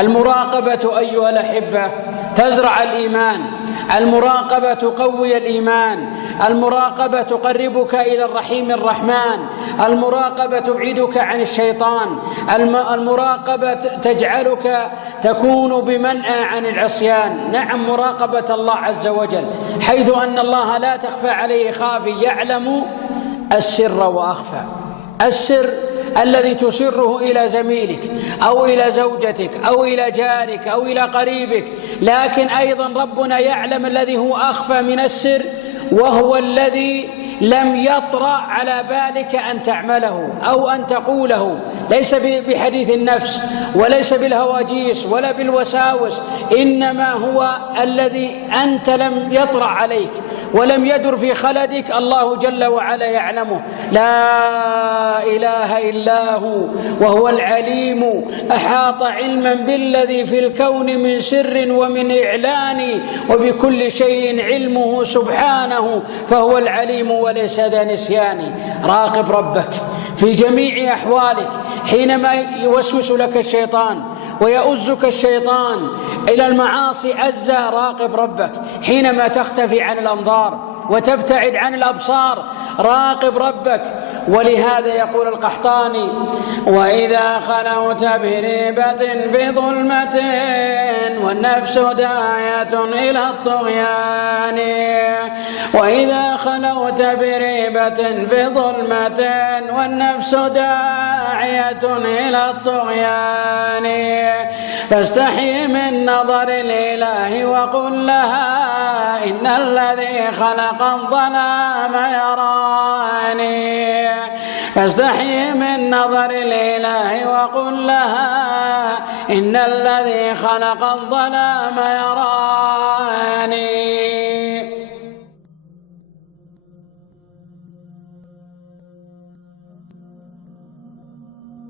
المراقبة أيها الأحبة تزرع الإيمان، المراقبة تقوي الإيمان، المراقبة تقربك إلى الرحيم الرحمن، المراقبة تبعدك عن الشيطان، المراقبة تجعلك تكون بمنأى عن العصيان. نعم، مراقبة الله عز وجل، حيث أن الله لا تخفى عليه خافي، يعلم السر وأخفى. السر الذي تسره إلى زميلك أو إلى زوجتك أو إلى جارك أو إلى قريبك، لكن أيضا ربنا يعلم الذي هو أخفى من السر، وهو الذي لم يطرأ على بالك أن تعمله أو أن تقوله، ليس بحديث النفس وليس بالهواجيس ولا بالوساوس، إنما هو الذي أنت لم يطرأ عليك ولم يدر في خلدك، الله جل وعلا يعلمه، لا إله إلا هو، وهو العليم، أحاط علما بالذي في الكون من سر ومن إعلان، وبكل شيء علمه سبحانه، فهو العليم وليس ذا نسيان. راقب ربك في جميع أحوالك، حينما يوسوس لك الشيطان ويؤزك الشيطان إلى المعاصي أزة، راقب ربك. حينما تختفي عن الأنظار وتبتعد عن الأبصار، راقب ربك. ولهذا يقول القحطاني: وإذا خلوت بريبة في ظلمة والنفس داعية إلى الطغيان، وإذا خلوت بريبة في ظلمة والنفس داعية إلى الطغيان، فاستحي من نظر الإله وقل لها إن الذي خلق الظلام يراني، فاستحي من نظر الإله وقل لها إن الذي خلق الظلام يراني.